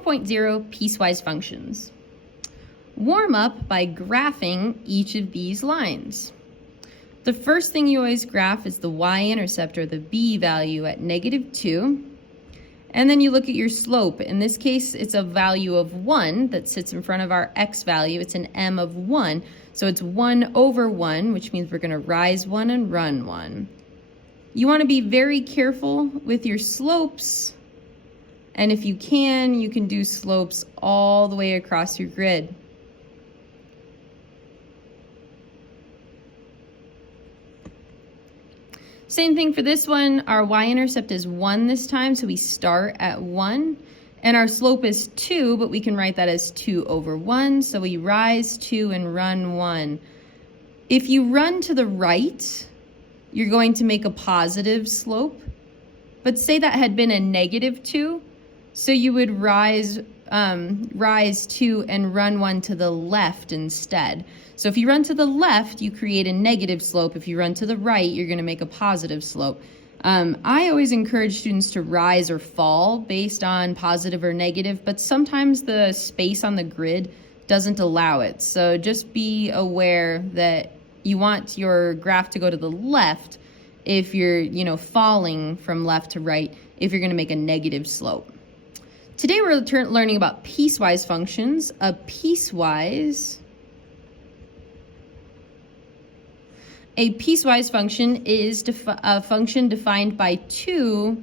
4.0 Piecewise Functions. Warm up by graphing each of these lines. The first thing you always graph is the y-intercept, or the b value, at -2. And then you look at your slope. In this case, it's a value of 1 that sits in front of our x value. It's an m of 1. So it's 1/1, which means we're going to rise 1 and run 1. You want to be very careful with your slopes. And if you can do slopes all the way across your grid. Same thing for this one. Our y-intercept is 1 this time, so we start at 1. And our slope is 2, but we can write that as 2/1. So we rise 2 and run 1. If you run to the right, you're going to make a positive slope. But say that had been a -2, so you would rise 2 and run 1 to the left instead. So if you run to the left, you create a negative slope. If you run to the right, you're going to make a positive slope. I always encourage students to rise or fall based on positive or negative, but sometimes the space on the grid doesn't allow it. So just be aware that you want your graph to go to the left if you're, falling from left to right, if you're going to make a negative slope. Today we're learning about piecewise functions. A piecewise function is a function defined by 2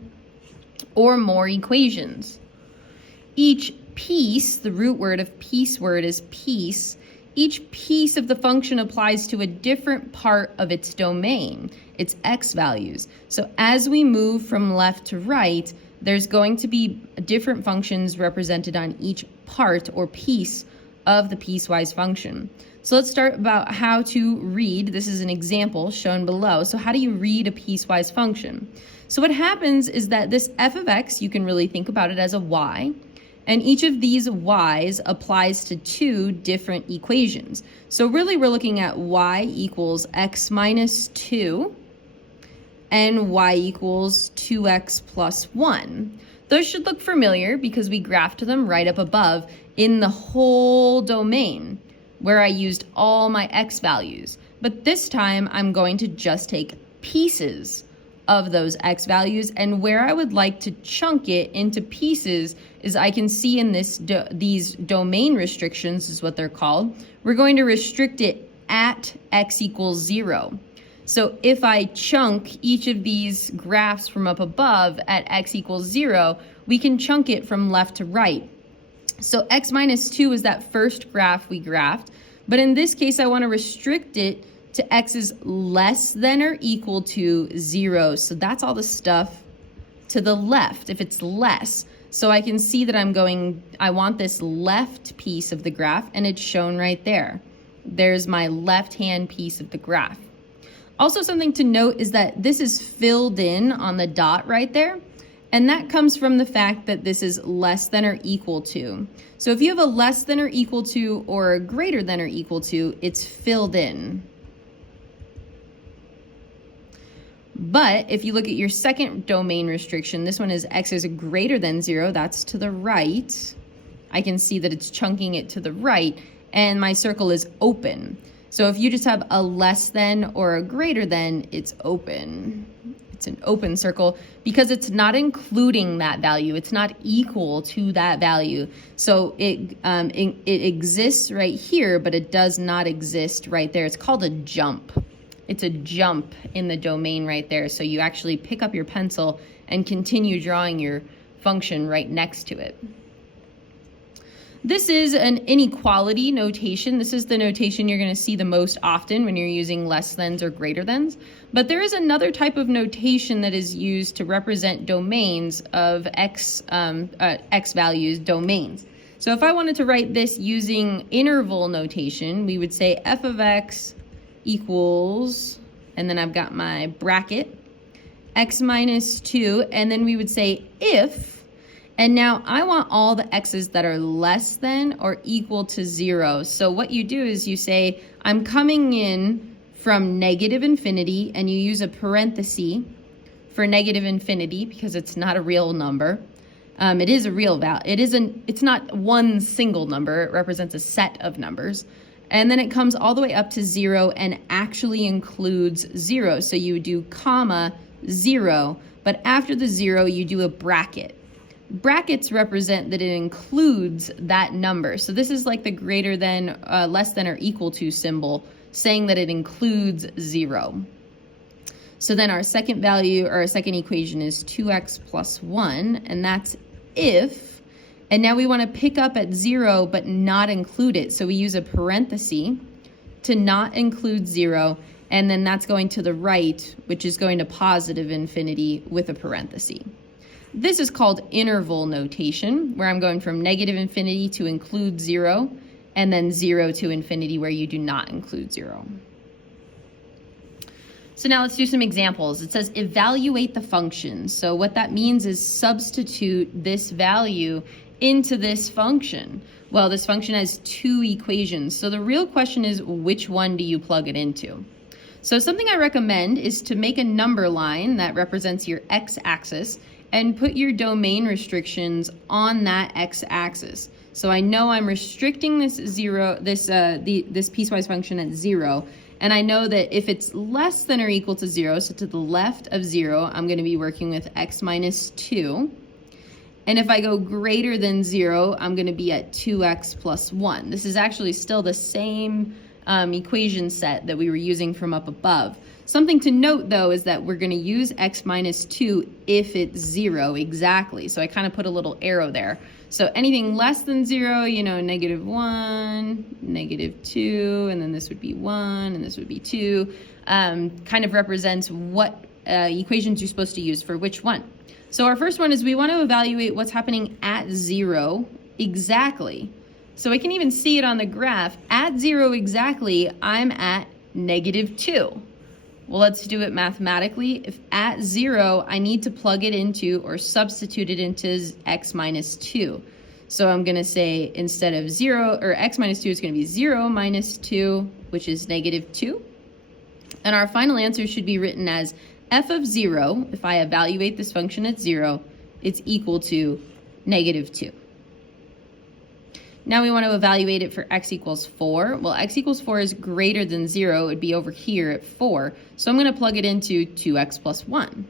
or more equations. Each piece, the root word of piece word is piece, each piece of the function applies to a different part of its domain, its x values. So as we move from left to right, there's going to be different functions represented on each part or piece of the piecewise function. So let's start about how to read. This is an example shown below. So how do you read a piecewise function? So what happens is that this f of x, you can really think about it as a y, and each of these y's applies to 2 different equations. So really we're looking at y equals x minus 2 and y equals 2x plus 1. Those should look familiar because we graphed them right up above in the whole domain where I used all my x values. But this time I'm going to just take pieces of those x values, and where I would like to chunk it into pieces is I can see in these domain restrictions is what they're called. We're going to restrict it at x equals 0. So if I chunk each of these graphs from up above at x equals 0, we can chunk it from left to right. So x minus 2 is that first graph we graphed, but in this case I want to restrict it to x is less than or equal to 0. So that's all the stuff to the left, if it's less. So I can see that I want this left piece of the graph, and it's shown right there. There's my left-hand piece of the graph. Also, something to note is that this is filled in on the dot right there, and that comes from the fact that this is less than or equal to. So if you have a less than or equal to or a greater than or equal to, it's filled in. But if you look at your second domain restriction, this one is x is greater than 0, that's to the right. I can see that it's chunking it to the right, and my circle is open. So if you just have a less than or a greater than, it's open. It's an open circle because it's not including that value. It's not equal to that value. So it exists right here, but it does not exist right there. It's called a jump. It's a jump in the domain right there. So you actually pick up your pencil and continue drawing your function right next to it. This is an inequality notation. This is the notation you're going to see the most often when you're using less thans or greater thans. But there is another type of notation that is used to represent domains of x values domains. So if I wanted to write this using interval notation, we would say f of x equals, and then I've got my bracket, x minus 2, and then we would say if, and now I want all the x's that are less than or equal to 0. So what you do is you say, I'm coming in from negative infinity, and you use a parenthesis for negative infinity because it's not a real number. It is a real value. It's not one single number. It represents a set of numbers. And then it comes all the way up to 0 and actually includes 0. So you do comma 0, but after the 0, you do a bracket. Brackets represent that it includes that number. So this is like the greater than, less than, or equal to symbol, saying that it includes 0. So then our second value, or our second equation, is 2x plus 1, and that's if, and now we want to pick up at 0 but not include it. So we use a parenthesis to not include 0, and then that's going to the right, which is going to positive infinity with a parenthesis. This is called interval notation, where I'm going from negative infinity to include 0, and then 0 to infinity where you do not include 0. So now let's do some examples. It says evaluate the function. So what that means is substitute this value into this function. Well, this function has two equations. So the real question is, which one do you plug it into? So something I recommend is to make a number line that represents your x-axis and put your domain restrictions on that x-axis. So I know I'm restricting this piecewise function at 0. And I know that if it's less than or equal to 0, so to the left of 0, I'm going to be working with x minus 2. And if I go greater than 0, I'm going to be at 2x plus 1. This is actually still the same equation set that we were using from up above. Something to note, though, is that we're going to use x minus 2 if it's 0 exactly. So I kind of put a little arrow there. So anything less than 0, you know, negative 1, negative 2, and then this would be 1, and this would be 2, kind of represents what equations you're supposed to use for which one. So our first one is we want to evaluate what's happening at 0 exactly. So I can even see it on the graph. At 0 exactly, I'm at negative 2. Well, let's do it mathematically. If at 0, I need to plug it into or substitute it into x minus 2. So I'm going to say instead of 0, or x minus 2, it's going to be 0 minus 2, which is negative 2. And our final answer should be written as f of 0, if I evaluate this function at 0, it's equal to negative 2. Now we want to evaluate it for x equals 4. Well, x equals 4 is greater than 0. It would be over here at 4. So I'm going to plug it into 2x plus 1.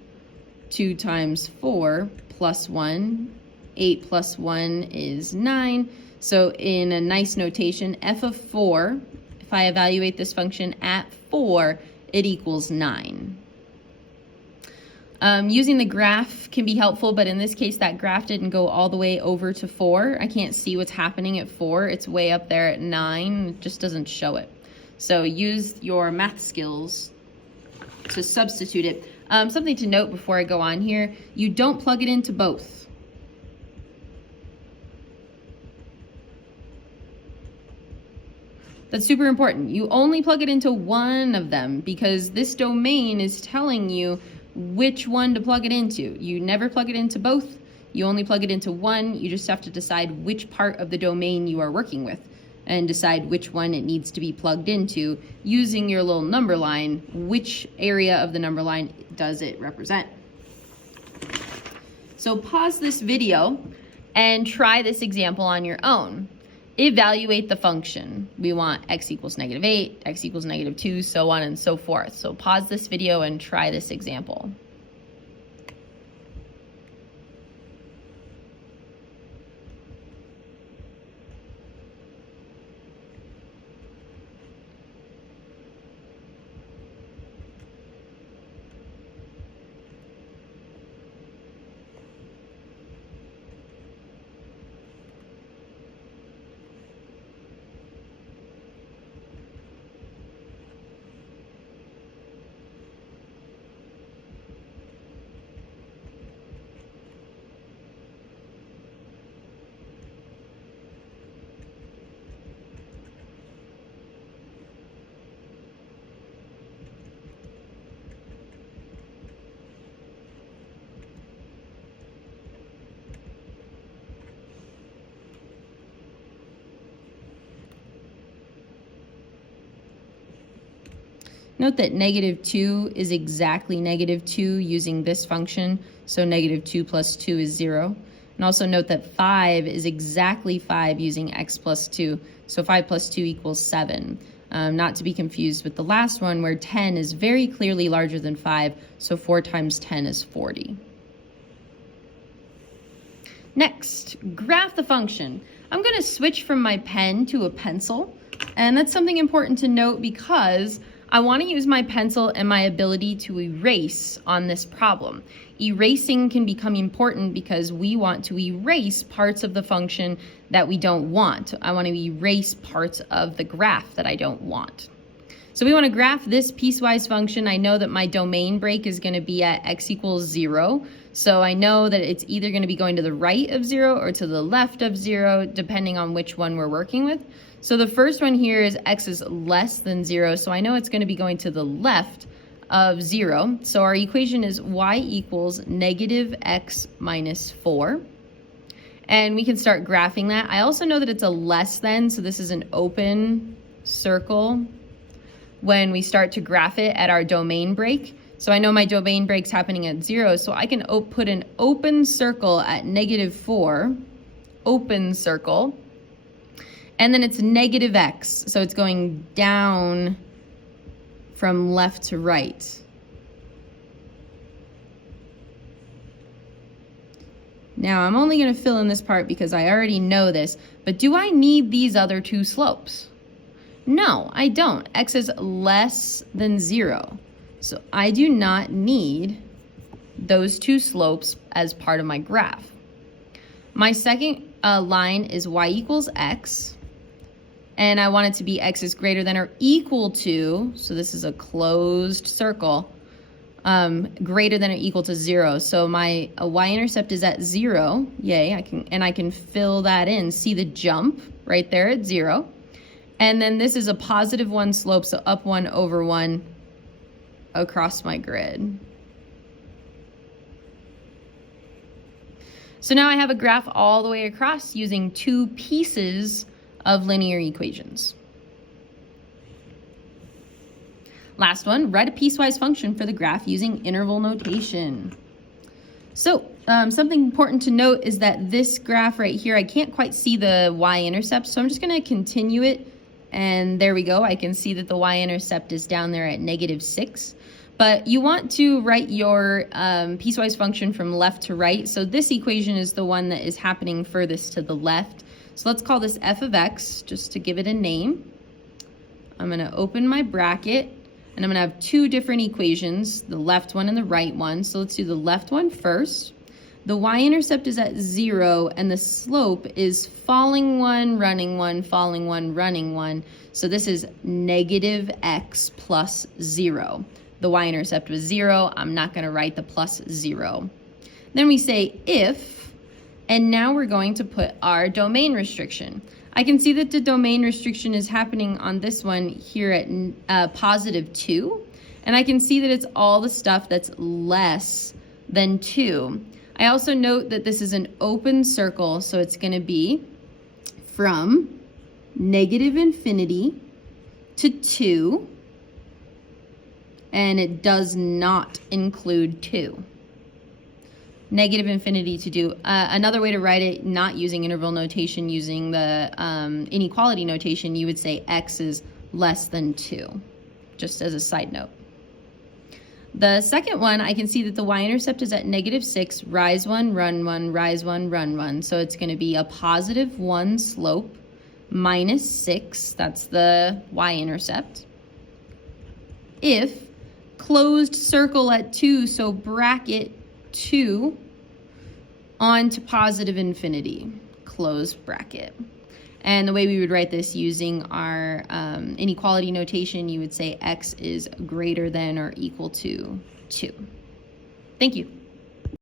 2 times 4 plus 1. 8 plus 1 is 9. So in a nice notation, f of 4, if I evaluate this function at 4, it equals 9. Using the graph can be helpful, but in this case, that graph didn't go all the way over to 4. I can't see what's happening at 4. It's way up there at 9. It just doesn't show it. So use your math skills to substitute it. Something to note before I go on here, you don't plug it into both. That's super important. You only plug it into one of them because this domain is telling you which one to plug it into. You never plug it into both. You only plug it into one. You just have to decide which part of the domain you are working with and decide which one it needs to be plugged into using your little number line. Which area of the number line does it represent? So pause this video and try this example on your own. Evaluate the function. We want x equals negative 8, x equals negative 2, so on and so forth. So pause this video and try this example. Note that negative 2 is exactly negative 2 using this function, so negative 2 plus 2 is 0. And also note that 5 is exactly 5 using x plus 2. So 5 plus 2 equals 7. Not to be confused with the last one where 10 is very clearly larger than 5. So 4 times 10 is 40. Next, graph the function. I'm going to switch from my pen to a pencil. And that's something important to note because I want to use my pencil and my ability to erase on this problem. Erasing can become important because we want to erase parts of the function that we don't want. I want to erase parts of the graph that I don't want. So we want to graph this piecewise function. I know that my domain break is going to be at x equals 0. So I know that it's either going to be going to the right of 0 or to the left of 0, depending on which one we're working with. So the first one here is x is less than 0, so I know it's going to be going to the left of 0. So our equation is y equals negative x minus 4. And we can start graphing that. I also know that it's a less than, so this is an open circle when we start to graph it at our domain break. So I know my domain break's happening at 0, so I can put an open circle at negative 4, open circle. And then it's negative x, so it's going down from left to right. Now I'm only going to fill in this part because I already know this, but do I need these other two slopes? No, I don't. X is less than 0, so I do not need those two slopes as part of my graph. My second line is y equals x. And I want it to be x is greater than or equal to, so this is a closed circle, greater than or equal to 0. So my y-intercept is at 0, yay, I can fill that in. See the jump right there at 0. And then this is a positive 1 slope, so up 1 over 1 across my grid. So now I have a graph all the way across using two pieces of linear equations. Last one, write a piecewise function for the graph using interval notation. So something important to note is that this graph right here, I can't quite see the y-intercept, so I'm just going to continue it, and there we go. I can see that the y-intercept is down there at negative 6. But you want to write your piecewise function from left to right, so this equation is the one that is happening furthest to the left. So let's call this f of x, just to give it a name. I'm going to open my bracket, and I'm going to have two different equations, the left one and the right one. So let's do the left one first. The y-intercept is at 0, and the slope is falling 1, running 1, falling 1, running 1. So this is negative x plus 0. The y-intercept was 0. I'm not going to write the plus 0. Then we say if, and now we're going to put our domain restriction. I can see that the domain restriction is happening on this one here at positive 2. And I can see that it's all the stuff that's less than 2. I also note that this is an open circle, so it's going to be from negative infinity to 2. And it does not include 2. Negative infinity to 2. Another way to write it, not using interval notation, using the inequality notation, you would say x is less than 2, just as a side note. The second one, I can see that the y-intercept is at negative 6, rise 1, run 1, rise 1, run 1. So it's going to be a positive 1 slope minus 6. That's the y-intercept. If closed circle at 2, so bracket 2 on to positive infinity, close bracket. And the way we would write this using our inequality notation, you would say x is greater than or equal to 2. Thank you.